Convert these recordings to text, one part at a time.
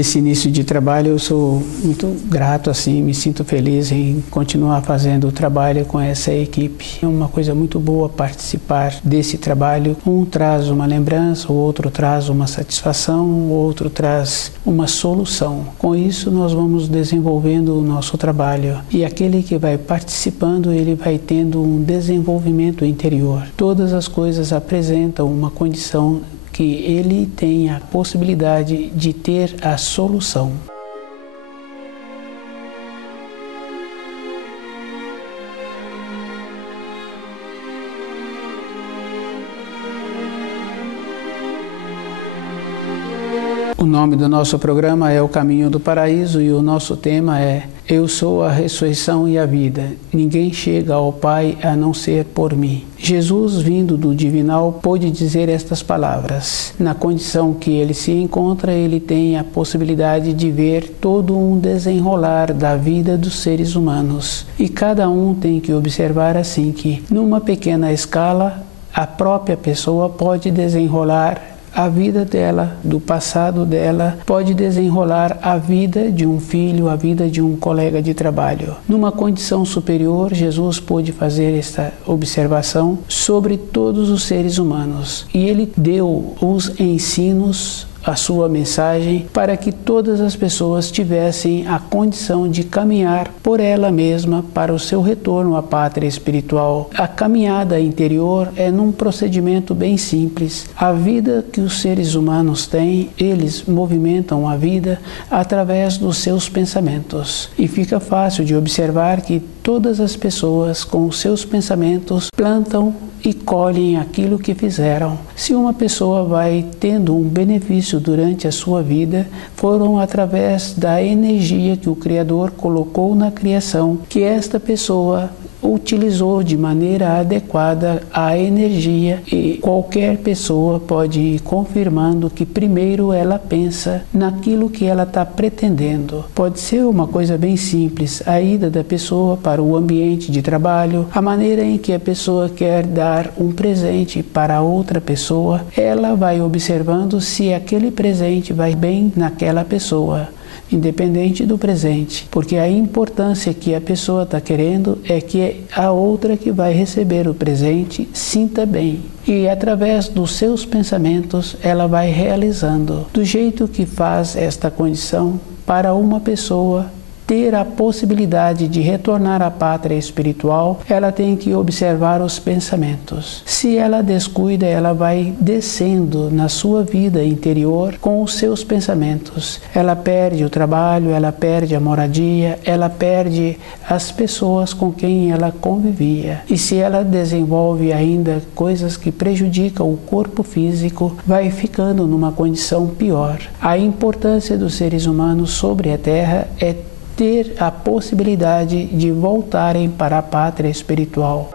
esse início de trabalho eu sou muito grato, assim, me sinto feliz em continuar fazendo o trabalho com essa equipe. É uma coisa muito boa participar desse trabalho. Um traz uma lembrança, o outro traz uma satisfação, o outro traz uma solução. Com isso nós vamos desenvolvendo o nosso trabalho e aquele que vai participando, ele vai tendo um desenvolvimento interior. Todas as coisas apresentam uma condição que ele tem a possibilidade de ter a solução. O nome do nosso programa é O Caminho do Paraíso e o nosso tema é Eu sou a ressurreição e a vida. Ninguém chega ao Pai a não ser por mim. Jesus, vindo do divinal, pôde dizer estas palavras. Na condição que ele se encontra, ele tem a possibilidade de ver todo um desenrolar da vida dos seres humanos. E cada um tem que observar assim que, numa pequena escala, a própria pessoa pode desenrolar a vida dela, do passado dela, pode desenrolar a vida de um filho, a vida de um colega de trabalho. Numa condição superior, Jesus pôde fazer esta observação sobre todos os seres humanos. E ele deu os ensinos, a sua mensagem, para que todas as pessoas tivessem a condição de caminhar por ela mesma para o seu retorno à pátria espiritual. A caminhada interior é num procedimento bem simples. A vida que os seres humanos têm, eles movimentam a vida através dos seus pensamentos. E fica fácil de observar que todas as pessoas, com os seus pensamentos, plantam e colhem aquilo que fizeram. Se uma pessoa vai tendo um benefício durante a sua vida, foram através da energia que o Criador colocou na criação, que esta pessoa utilizou de maneira adequada a energia, e qualquer pessoa pode ir confirmando que primeiro ela pensa naquilo que ela está pretendendo. Pode ser uma coisa bem simples, a ida da pessoa para o ambiente de trabalho, a maneira em que a pessoa quer dar um presente para outra pessoa, ela vai observando se aquele presente vai bem naquela pessoa, independente do presente, porque a importância que a pessoa está querendo é que a outra que vai receber o presente sinta bem. E através dos seus pensamentos ela vai realizando. Do jeito que faz esta condição para uma pessoa ter a possibilidade de retornar à pátria espiritual, ela tem que observar os pensamentos. Se ela descuida, ela vai descendo na sua vida interior com os seus pensamentos. Ela perde o trabalho, ela perde a moradia, ela perde as pessoas com quem ela convivia. E se ela desenvolve ainda coisas que prejudicam o corpo físico, vai ficando numa condição pior. A importância dos seres humanos sobre a Terra é ter a possibilidade de voltarem para a pátria espiritual.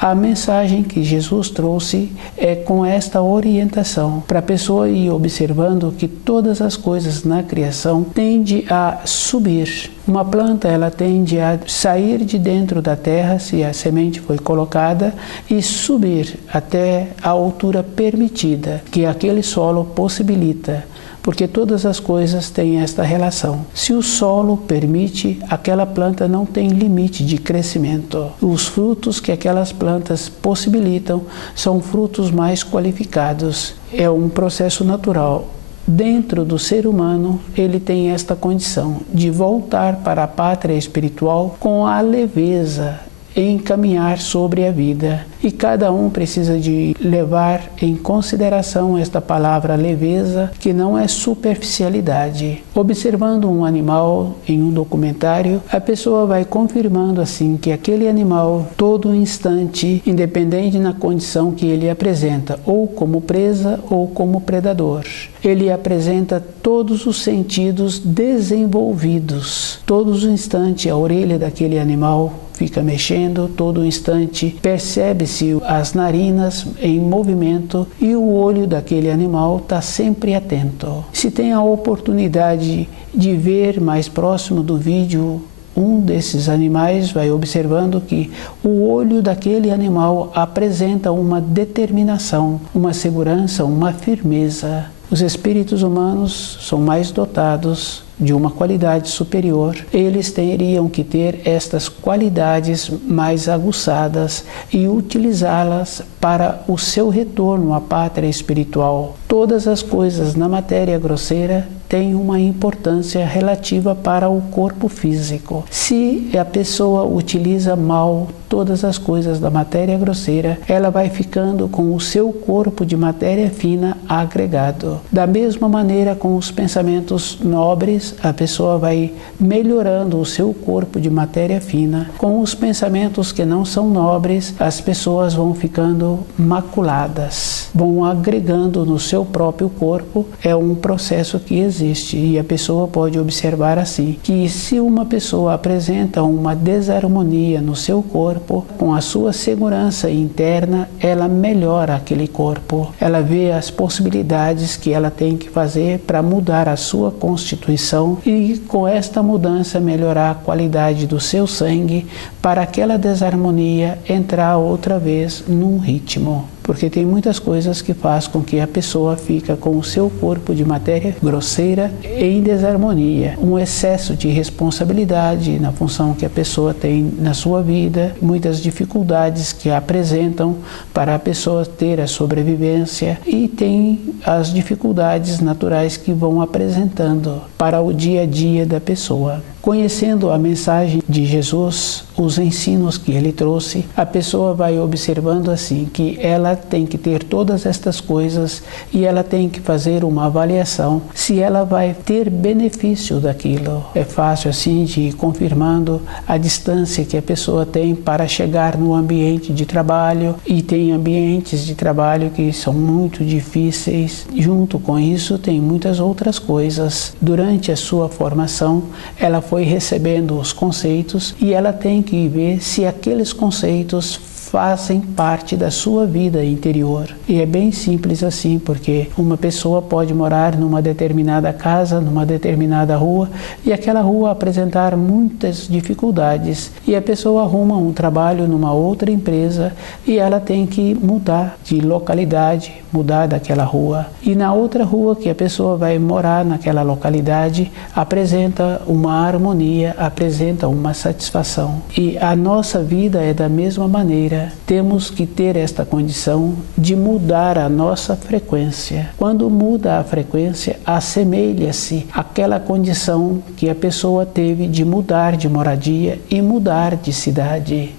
A mensagem que Jesus trouxe é com esta orientação, para a pessoa ir observando que todas as coisas na criação tendem a subir. Uma planta, ela tende a sair de dentro da terra, se a semente foi colocada, e subir até a altura permitida, que aquele solo possibilita. Porque todas as coisas têm esta relação. Se o solo permite, aquela planta não tem limite de crescimento. Os frutos que aquelas plantas possibilitam são frutos mais qualificados. É um processo natural. Dentro do ser humano, ele tem esta condição de voltar para a pátria espiritual com a leveza em caminhar sobre a vida. E cada um precisa de levar em consideração esta palavra leveza, que não é superficialidade. Observando um animal em um documentário, a pessoa vai confirmando assim que aquele animal, todo instante, independente na condição que ele apresenta, ou como presa ou como predador, ele apresenta todos os sentidos desenvolvidos. Todos os instantes a orelha daquele animal fica mexendo todo instante, percebe-se as narinas em movimento e o olho daquele animal está sempre atento. Se tem a oportunidade de ver mais próximo do vídeo um desses animais, vai observando que o olho daquele animal apresenta uma determinação, uma segurança, uma firmeza. Os espíritos humanos são mais dotados de uma qualidade superior. Eles teriam que ter estas qualidades mais aguçadas e utilizá-las para o seu retorno à pátria espiritual. Todas as coisas na matéria grosseira têm uma importância relativa para o corpo físico. Se a pessoa utiliza mal todas as coisas da matéria grosseira, ela vai ficando com o seu corpo de matéria fina agregado. Da mesma maneira, com os pensamentos nobres, a pessoa vai melhorando o seu corpo de matéria fina. Com os pensamentos que não são nobres, as pessoas vão ficando maculadas, vão agregando no seu próprio corpo. É um processo que existe e a pessoa pode observar assim, que se uma pessoa apresenta uma desarmonia no seu corpo, com a sua segurança interna, ela melhora aquele corpo. Ela vê as possibilidades que ela tem que fazer para mudar a sua constituição e com esta mudança melhorar a qualidade do seu sangue para aquela desarmonia entrar outra vez num ritmo. Porque tem muitas coisas que faz com que a pessoa fica com o seu corpo de matéria grosseira em desarmonia. Um excesso de responsabilidade na função que a pessoa tem na sua vida, muitas dificuldades que apresentam para a pessoa ter a sobrevivência e tem as dificuldades naturais que vão apresentando para o dia a dia da pessoa. Conhecendo a mensagem de Jesus, os ensinos que ele trouxe, a pessoa vai observando assim que ela tem que ter todas estas coisas e ela tem que fazer uma avaliação se ela vai ter benefício daquilo. É fácil assim de ir confirmando a distância que a pessoa tem para chegar no ambiente de trabalho, e tem ambientes de trabalho que são muito difíceis. Junto com isso tem muitas outras coisas. Durante a sua formação, ela foi recebendo os conceitos e ela tem que ver se aqueles conceitos fazem parte da sua vida interior. E é bem simples assim, porque uma pessoa pode morar numa determinada casa, numa determinada rua, e aquela rua apresentar muitas dificuldades, e a pessoa arruma um trabalho numa outra empresa e ela tem que mudar de localidade, mudar daquela rua. E na outra rua que a pessoa vai morar naquela localidade, apresenta uma harmonia, apresenta uma satisfação. E a nossa vida é da mesma maneira. Temos que ter esta condição de mudar a nossa frequência. Quando muda a frequência, assemelha-se àquela condição que a pessoa teve de mudar de moradia e mudar de cidade.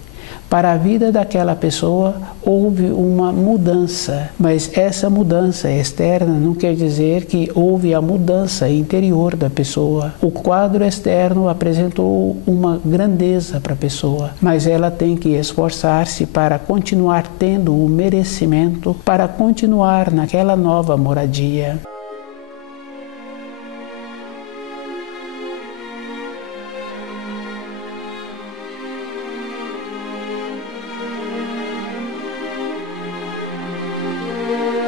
Para a vida daquela pessoa houve uma mudança, mas essa mudança externa não quer dizer que houve a mudança interior da pessoa. O quadro externo apresentou uma grandeza para a pessoa, mas ela tem que esforçar-se para continuar tendo o merecimento, para continuar naquela nova moradia.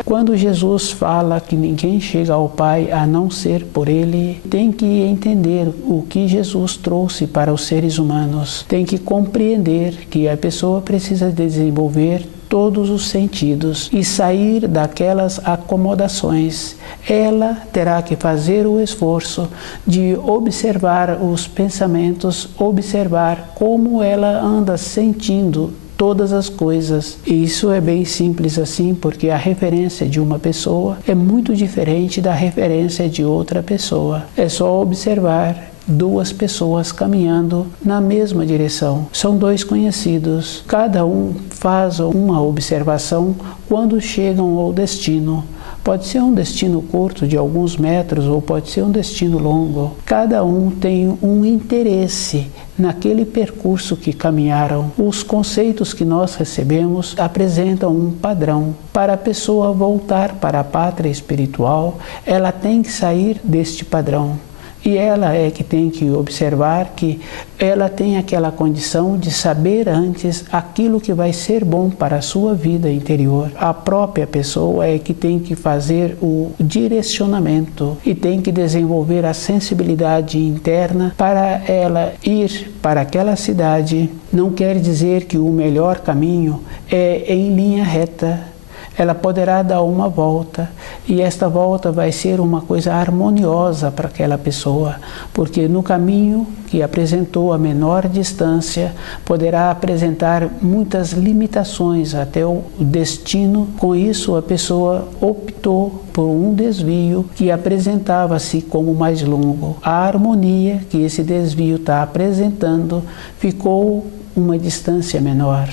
Quando Jesus fala que ninguém chega ao Pai a não ser por Ele, tem que entender o que Jesus trouxe para os seres humanos. Tem que compreender que a pessoa precisa desenvolver todos os sentidos e sair daquelas acomodações. Ela terá que fazer o esforço de observar os pensamentos, observar como ela anda sentindo todas as coisas. E isso é bem simples assim, porque a referência de uma pessoa é muito diferente da referência de outra pessoa. É só observar duas pessoas caminhando na mesma direção. São dois conhecidos. Cada um faz uma observação quando chegam ao destino. Pode ser um destino curto de alguns metros ou pode ser um destino longo. Cada um tem um interesse naquele percurso que caminharam. Os conceitos que nós recebemos apresentam um padrão. Para a pessoa voltar para a pátria espiritual, ela tem que sair deste padrão. E ela é que tem que observar que ela tem aquela condição de saber antes aquilo que vai ser bom para a sua vida interior. A própria pessoa é que tem que fazer o direcionamento e tem que desenvolver a sensibilidade interna para ela ir para aquela cidade. Não quer dizer que o melhor caminho é em linha reta. Ela poderá dar uma volta e esta volta vai ser uma coisa harmoniosa para aquela pessoa, porque no caminho que apresentou a menor distância poderá apresentar muitas limitações até o destino. Com isso, a pessoa optou por um desvio que apresentava-se como mais longo. A harmonia que esse desvio está apresentando ficou uma distância menor.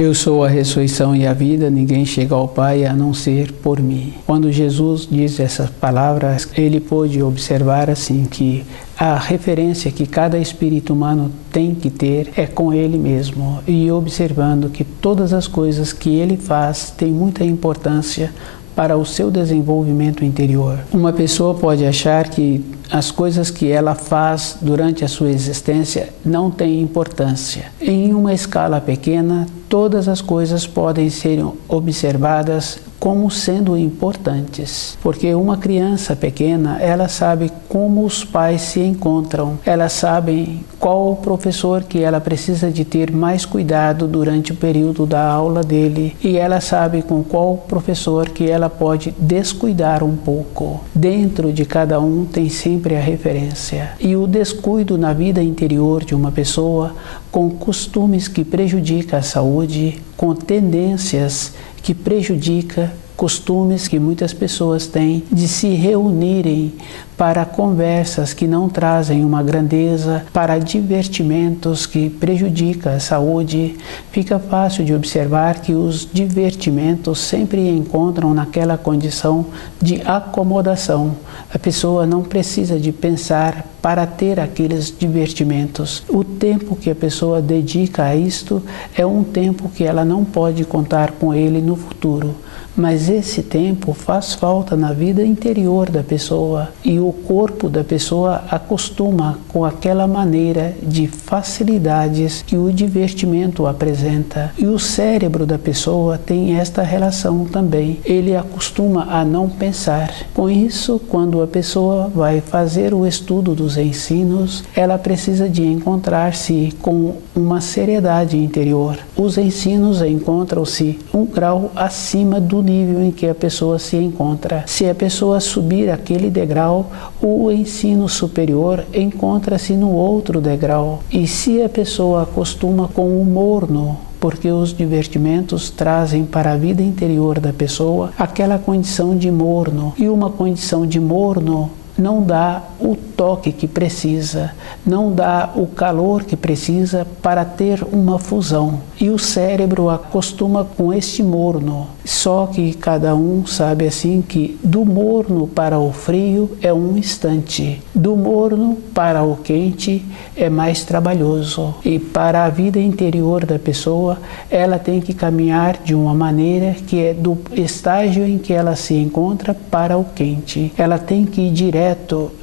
Eu sou a ressurreição e a vida, ninguém chega ao Pai a não ser por mim. Quando Jesus diz essas palavras, ele pôde observar assim que a referência que cada espírito humano tem que ter é com ele mesmo, e observando que todas as coisas que ele faz têm muita importância para o seu desenvolvimento interior. Uma pessoa pode achar que as coisas que ela faz durante a sua existência não têm importância. Em uma escala pequena, todas as coisas podem ser observadas como sendo importantes, porque uma criança pequena, ela sabe como os pais se encontram, elas sabem qual o professor que ela precisa de ter mais cuidado durante o período da aula dele, e ela sabe com qual professor que ela pode descuidar um pouco. Dentro de cada um tem sempre a referência, e o descuido na vida interior de uma pessoa, com costumes que prejudicam a saúde, com tendências que prejudica, costumes que muitas pessoas têm de se reunirem para conversas que não trazem uma grandeza, para divertimentos que prejudicam a saúde. Fica fácil de observar que os divertimentos sempre encontram naquela condição de acomodação. A pessoa não precisa de pensar para ter aqueles divertimentos. O tempo que a pessoa dedica a isto é um tempo que ela não pode contar com ele no futuro. Mas esse tempo faz falta na vida interior da pessoa, e o corpo da pessoa acostuma com aquela maneira de facilidades que o divertimento apresenta. E o cérebro da pessoa tem esta relação também. Ele acostuma a não pensar. Com isso, quando a pessoa vai fazer o estudo dos ensinos, ela precisa de encontrar-se com uma seriedade interior. Os ensinos encontram-se um grau acima do nível em que a pessoa se encontra. Se a pessoa subir aquele degrau, o ensino superior encontra-se no outro degrau. E se a pessoa acostuma com o morno, porque os divertimentos trazem para a vida interior da pessoa aquela condição de morno, e uma condição de morno não dá o toque que precisa, não dá o calor que precisa para ter uma fusão. E o cérebro acostuma com este morno. Só que cada um sabe assim que do morno para o frio é um instante, do morno para o quente é mais trabalhoso. E para a vida interior da pessoa, ela tem que caminhar de uma maneira que é do estágio em que ela se encontra para o quente. Ela tem que ir direto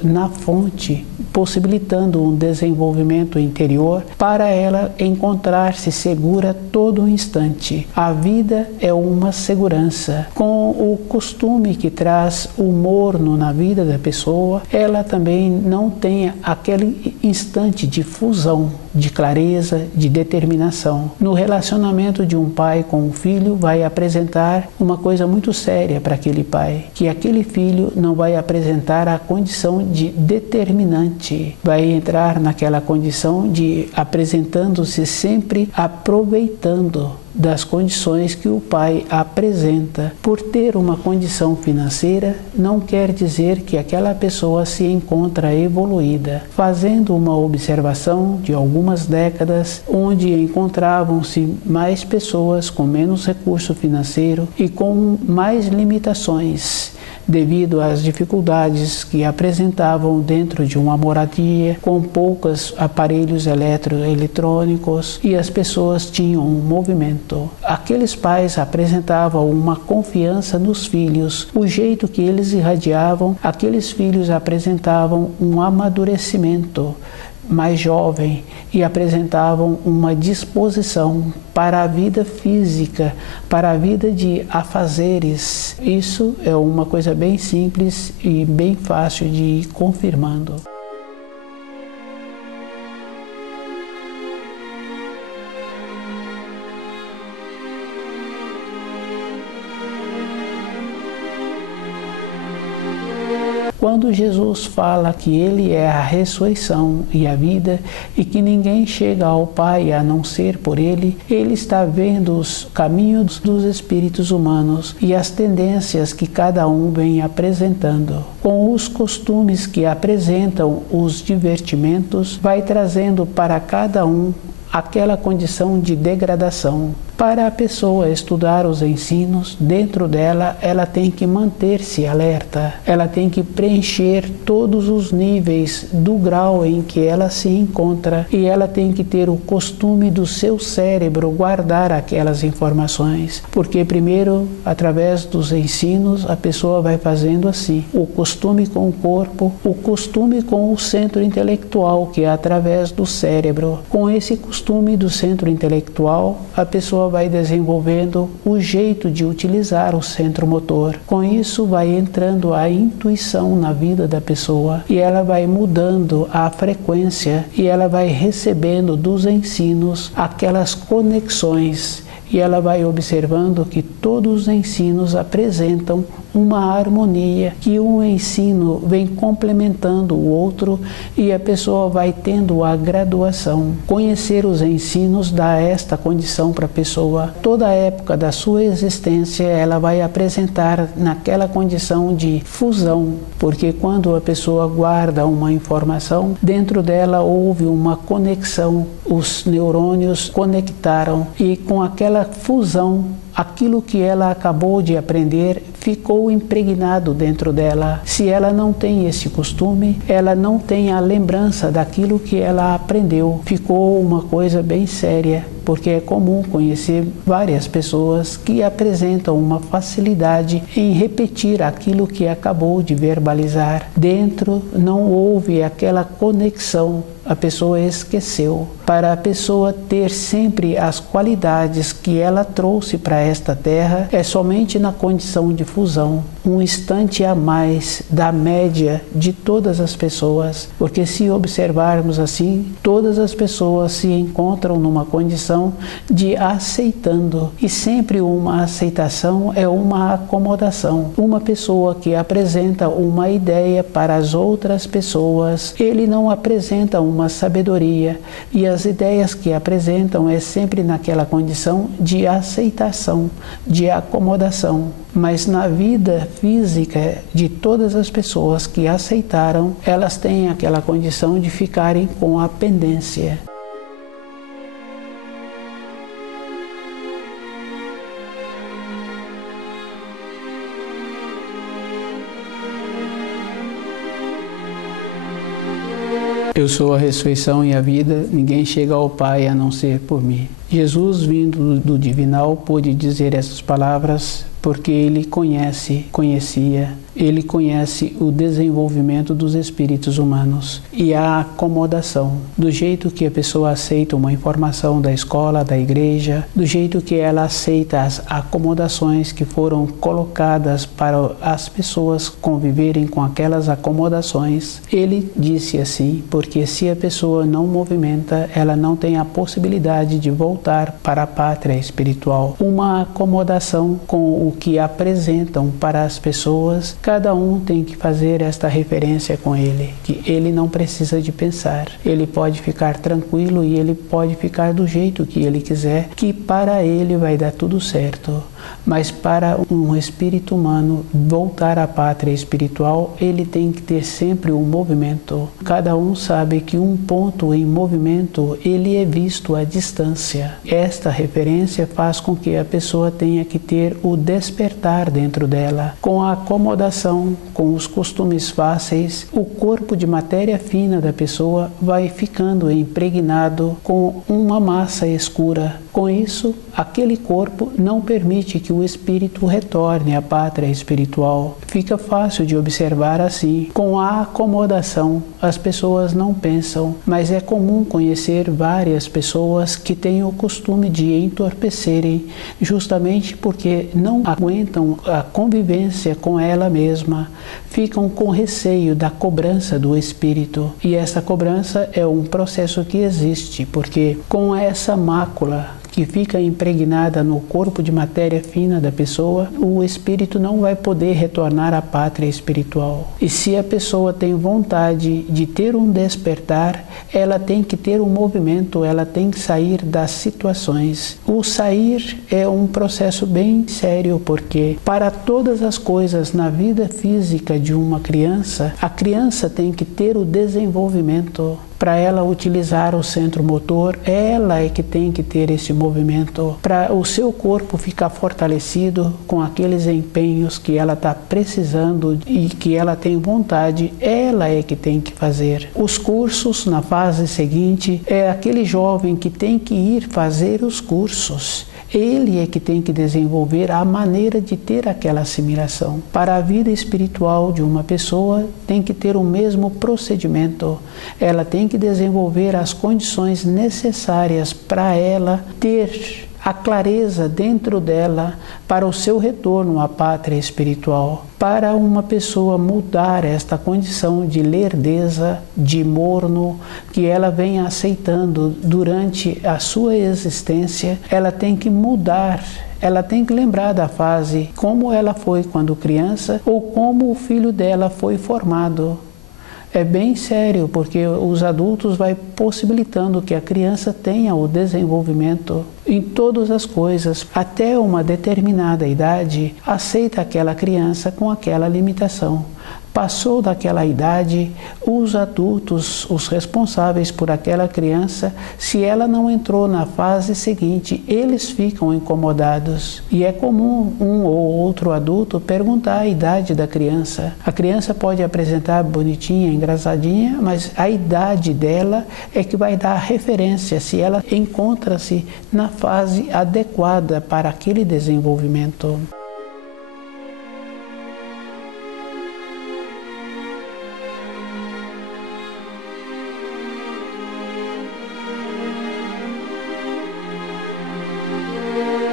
na fonte, possibilitando um desenvolvimento interior para ela encontrar-se segura todo o instante. A vida é uma segurança. Com o costume que traz o morno na vida da pessoa, ela também não tem aquele instante de fusão, de clareza, de determinação. No relacionamento de um pai com um filho, vai apresentar uma coisa muito séria para aquele pai, que aquele filho não vai apresentar a condição de determinante, vai entrar naquela condição de apresentando-se sempre aproveitando das condições que o pai apresenta. Por ter uma condição financeira, não quer dizer que aquela pessoa se encontra evoluída. Fazendo uma observação de algumas décadas, onde encontravam-se mais pessoas com menos recurso financeiro e com mais limitações, devido às dificuldades que apresentavam dentro de uma moradia com poucos aparelhos eletrônicos e as pessoas tinham um movimento. Aqueles pais apresentavam uma confiança nos filhos, o jeito que eles irradiavam, aqueles filhos apresentavam um amadurecimento mais jovem e apresentavam uma disposição para a vida física, para a vida de afazeres. Isso é uma coisa bem simples e bem fácil de ir confirmando. Quando Jesus fala que Ele é a ressurreição e a vida e que ninguém chega ao Pai a não ser por Ele, Ele está vendo os caminhos dos espíritos humanos e as tendências que cada um vem apresentando. Com os costumes que apresentam os divertimentos, vai trazendo para cada um aquela condição de degradação. Para a pessoa estudar os ensinos, dentro dela ela tem que manter-se alerta, ela tem que preencher todos os níveis do grau em que ela se encontra e ela tem que ter o costume do seu cérebro guardar aquelas informações, porque primeiro, através dos ensinos, a pessoa vai fazendo assim, o costume com o corpo, o costume com o centro intelectual, que é através do cérebro. Com esse costume do centro intelectual, a pessoa vai desenvolvendo o jeito de utilizar o centro motor. Com isso vai entrando a intuição na vida da pessoa e ela vai mudando a frequência e ela vai recebendo dos ensinos aquelas conexões e ela vai observando que todos os ensinos apresentam uma harmonia, que um ensino vem complementando o outro e a pessoa vai tendo a graduação. Conhecer os ensinos dá esta condição para a pessoa. Toda a época da sua existência ela vai apresentar naquela condição de fusão, porque quando a pessoa guarda uma informação, dentro dela houve uma conexão, os neurônios conectaram e com aquela fusão, aquilo que ela acabou de aprender ficou impregnado dentro dela. Se ela não tem esse costume, ela não tem a lembrança daquilo que ela aprendeu. Ficou uma coisa bem séria, porque é comum conhecer várias pessoas que apresentam uma facilidade em repetir aquilo que acabou de verbalizar. Dentro não houve aquela conexão, a pessoa esqueceu. Para a pessoa ter sempre as qualidades que ela trouxe para esta terra, é somente na condição de fusão, um instante a mais da média de todas as pessoas, porque se observarmos assim, todas as pessoas se encontram numa condição de aceitando, e sempre uma aceitação é uma acomodação. Uma pessoa que apresenta uma ideia para as outras pessoas, ele não apresenta uma sabedoria, e as ideias que apresentam é sempre naquela condição de aceitação, de acomodação. Mas na vida física de todas as pessoas que aceitaram, elas têm aquela condição de ficarem com a pendência. Eu sou a ressurreição e a vida, ninguém chega ao Pai a não ser por mim. Jesus, vindo do divinal, pôde dizer essas palavras porque ele conhecia o desenvolvimento dos espíritos humanos e a acomodação, do jeito que a pessoa aceita uma informação da escola, da igreja, do jeito que ela aceita as acomodações que foram colocadas para as pessoas conviverem com aquelas acomodações. Ele disse assim, porque se a pessoa não movimenta, ela não tem a possibilidade de voltar para a pátria espiritual. Uma acomodação com o que apresentam para as pessoas, cada um tem que fazer esta referência com ele, que ele não precisa de pensar, ele pode ficar tranquilo e ele pode ficar do jeito que ele quiser, que para ele vai dar tudo certo. Mas para um espírito humano voltar à pátria espiritual, ele tem que ter sempre um movimento. Cada um sabe que um ponto em movimento, ele é visto à distância. Esta referência faz com que a pessoa tenha que ter o despertar dentro dela. Com a acomodação, com os costumes fáceis, o corpo de matéria fina da pessoa vai ficando impregnado com uma massa escura. Com isso, aquele corpo não permite que o espírito retorne à pátria espiritual. Fica fácil de observar assim. Com a acomodação, as pessoas não pensam, mas é comum conhecer várias pessoas que têm o costume de entorpecerem, justamente porque não aguentam a convivência com ela mesma. Ficam com receio da cobrança do espírito. E essa cobrança é um processo que existe, porque com essa mácula que fica impregnada no corpo de matéria fina da pessoa, o espírito não vai poder retornar à pátria espiritual. E se a pessoa tem vontade de ter um despertar, ela tem que ter um movimento, ela tem que sair das situações. O sair é um processo bem sério, porque para todas as coisas na vida física de uma criança, a criança tem que ter o desenvolvimento. Para ela utilizar o centro motor, ela é que tem que ter esse movimento. Para o seu corpo ficar fortalecido com aqueles empenhos que ela está precisando e que ela tem vontade, ela é que tem que fazer. Os cursos na fase seguinte é aquele jovem que tem que ir fazer os cursos. Ele é que tem que desenvolver a maneira de ter aquela assimilação. Para a vida espiritual de uma pessoa, tem que ter o mesmo procedimento. Ela tem que desenvolver as condições necessárias para ela ter a clareza dentro dela para o seu retorno à pátria espiritual. Para uma pessoa mudar esta condição de lerdeza, de morno, que ela vem aceitando durante a sua existência, ela tem que mudar. Ela tem que lembrar da fase como ela foi quando criança ou como o filho dela foi formado. É bem sério, porque os adultos vai possibilitando que a criança tenha o desenvolvimento em todas as coisas. Até uma determinada idade, aceita aquela criança com aquela limitação. Passou daquela idade, os adultos, os responsáveis por aquela criança, se ela não entrou na fase seguinte, eles ficam incomodados. E é comum um ou outro adulto perguntar a idade da criança. A criança pode apresentar bonitinha, engraçadinha, mas a idade dela é que vai dar referência se ela encontra-se na fase adequada para aquele desenvolvimento.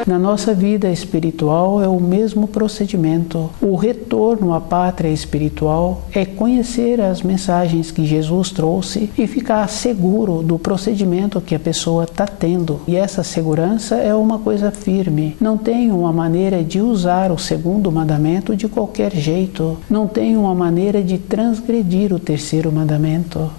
Na nossa vida espiritual é o mesmo procedimento. O retorno à pátria espiritual é conhecer as mensagens que Jesus trouxe e ficar seguro do procedimento que a pessoa está tendo. E essa segurança é uma coisa firme. Não tem uma maneira de usar o segundo mandamento de qualquer jeito. Não tem uma maneira de transgredir o terceiro mandamento.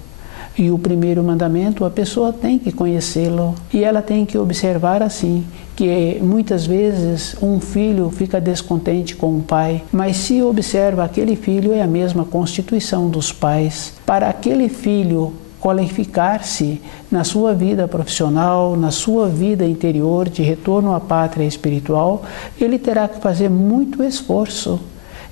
E o primeiro mandamento, a pessoa tem que conhecê-lo e ela tem que observar assim, que muitas vezes um filho fica descontente com o pai, mas se observa aquele filho é a mesma constituição dos pais. Para aquele filho qualificar-se na sua vida profissional, na sua vida interior de retorno à pátria espiritual, ele terá que fazer muito esforço.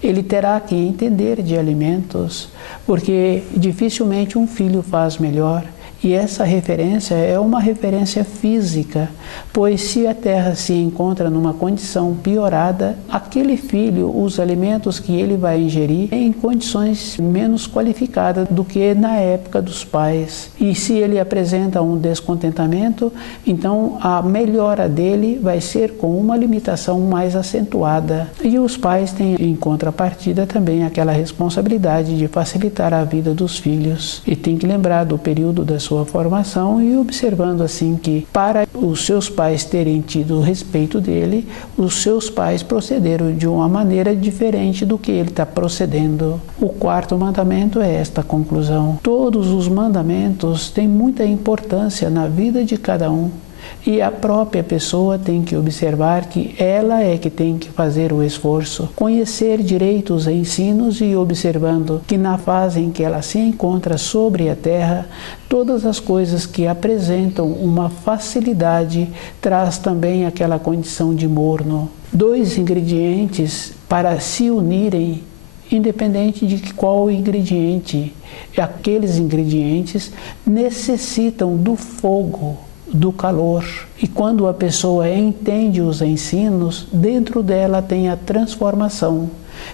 Ele terá que entender de alimentos, porque dificilmente um filho faz melhor. E essa referência é uma referência física, pois se a terra se encontra numa condição piorada, aquele filho, os alimentos que ele vai ingerir, é em condições menos qualificadas do que na época dos pais. E se ele apresenta um descontentamento, então a melhora dele vai ser com uma limitação mais acentuada. E os pais têm em contrapartida também aquela responsabilidade de facilitar a vida dos filhos. E tem que lembrar do período da sua formação e observando assim que para os seus pais terem tido respeito dele, os seus pais procederam de uma maneira diferente do que ele está procedendo. O quarto mandamento é esta conclusão. Todos os mandamentos têm muita importância na vida de cada um. E a própria pessoa tem que observar que ela é que tem que fazer o esforço, conhecer direito os ensinos e observando que na fase em que ela se encontra sobre a terra, todas as coisas que apresentam uma facilidade traz também aquela condição de morno. Dois ingredientes para se unirem, independente de qual ingrediente, aqueles ingredientes necessitam do fogo, do calor. E quando a pessoa entende os ensinos, dentro dela tem a transformação.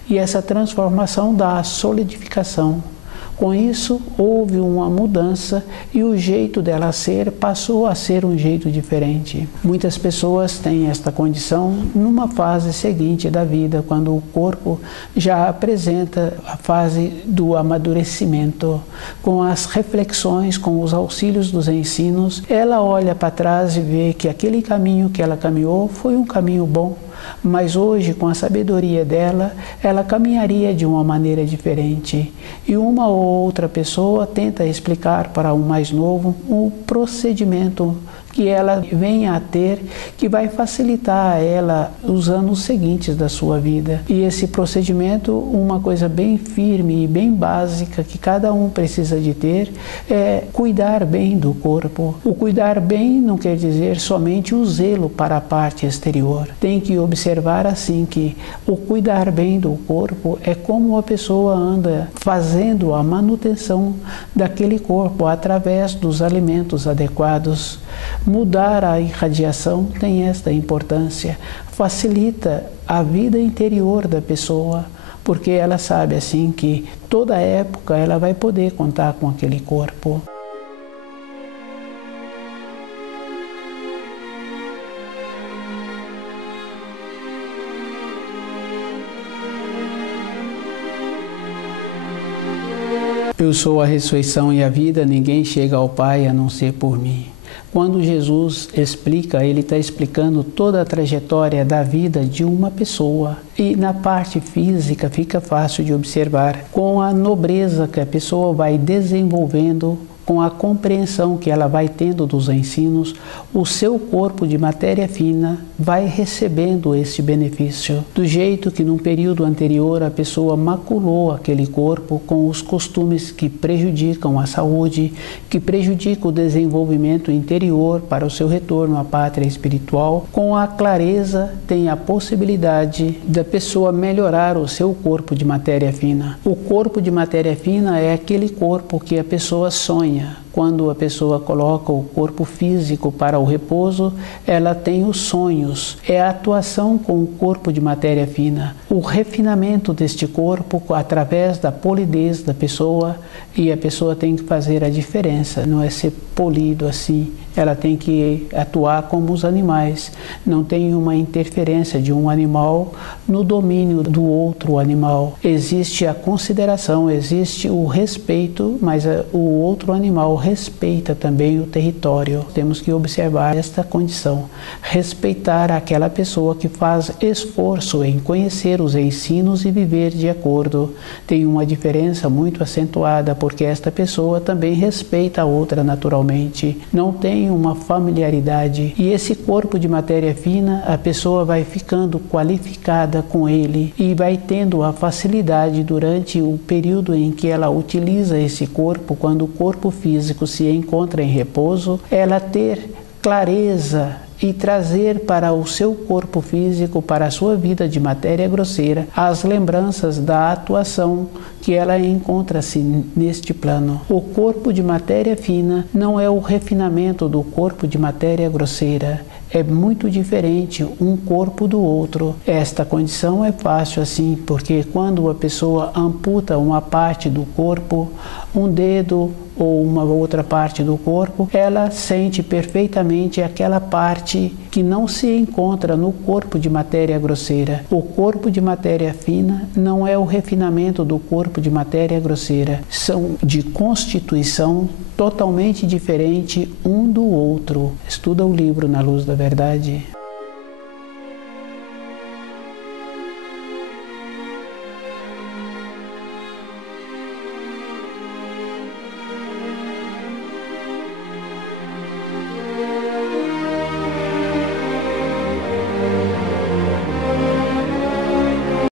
E essa transformação dá a solidificação. Com isso, houve uma mudança e o jeito dela ser passou a ser um jeito diferente. Muitas pessoas têm esta condição numa fase seguinte da vida, quando o corpo já apresenta a fase do amadurecimento. Com as reflexões, com os auxílios dos ensinos, ela olha para trás e vê que aquele caminho que ela caminhou foi um caminho bom. Mas hoje, com a sabedoria dela, ela caminharia de uma maneira diferente. E uma ou outra pessoa tenta explicar para o mais novo o procedimento que ela venha a ter, que vai facilitar a ela os anos seguintes da sua vida. E esse procedimento, uma coisa bem firme e bem básica que cada um precisa de ter, é cuidar bem do corpo. O cuidar bem não quer dizer somente o zelo para a parte exterior. Tem que observar assim que o cuidar bem do corpo é como a pessoa anda fazendo a manutenção daquele corpo através dos alimentos adequados. Mudar a irradiação tem esta importância, facilita a vida interior da pessoa, porque ela sabe assim que toda época ela vai poder contar com aquele corpo. Eu sou a ressurreição e a vida, ninguém chega ao Pai a não ser por mim. Quando Jesus explica, ele está explicando toda a trajetória da vida de uma pessoa. E na parte física fica fácil de observar, com a nobreza que a pessoa vai desenvolvendo, com a compreensão que ela vai tendo dos ensinos, o seu corpo de matéria fina vai recebendo esse benefício. Do jeito que num período anterior a pessoa maculou aquele corpo com os costumes que prejudicam a saúde, que prejudicam o desenvolvimento interior para o seu retorno à pátria espiritual, com a clareza tem a possibilidade da pessoa melhorar o seu corpo de matéria fina. O corpo de matéria fina é aquele corpo que a pessoa sonha. Quando a pessoa coloca o corpo físico para o repouso, ela tem os sonhos. É a atuação com o corpo de matéria fina. O refinamento deste corpo através da polidez da pessoa, e a pessoa tem que fazer a diferença, não é ser polido assim. Ela tem que atuar como os animais. Não tem uma interferência de um animal no domínio do outro animal. Existe a consideração, existe o respeito, mas o outro animal respeita também o território. Temos que observar esta condição. Respeitar aquela pessoa que faz esforço em conhecer os ensinos e viver de acordo. Tem uma diferença muito acentuada, porque esta pessoa também respeita a outra naturalmente. Não tem uma familiaridade. E esse corpo de matéria fina, a pessoa vai ficando qualificada com ele e vai tendo a facilidade durante o período em que ela utiliza esse corpo, quando o corpo físico se encontra em repouso, ela ter clareza e trazer para o seu corpo físico, para a sua vida de matéria grosseira, as lembranças da atuação que ela encontra-se neste plano. O corpo de matéria fina não é o refinamento do corpo de matéria grosseira. É muito diferente um corpo do outro. Esta condição é fácil assim, porque quando a pessoa amputa uma parte do corpo, um dedo ou uma outra parte do corpo, ela sente perfeitamente aquela parte que não se encontra no corpo de matéria grosseira. O corpo de matéria fina não é o refinamento do corpo de matéria grosseira. São de constituição totalmente diferente um do outro. Estuda o livro Na Luz da Verdade.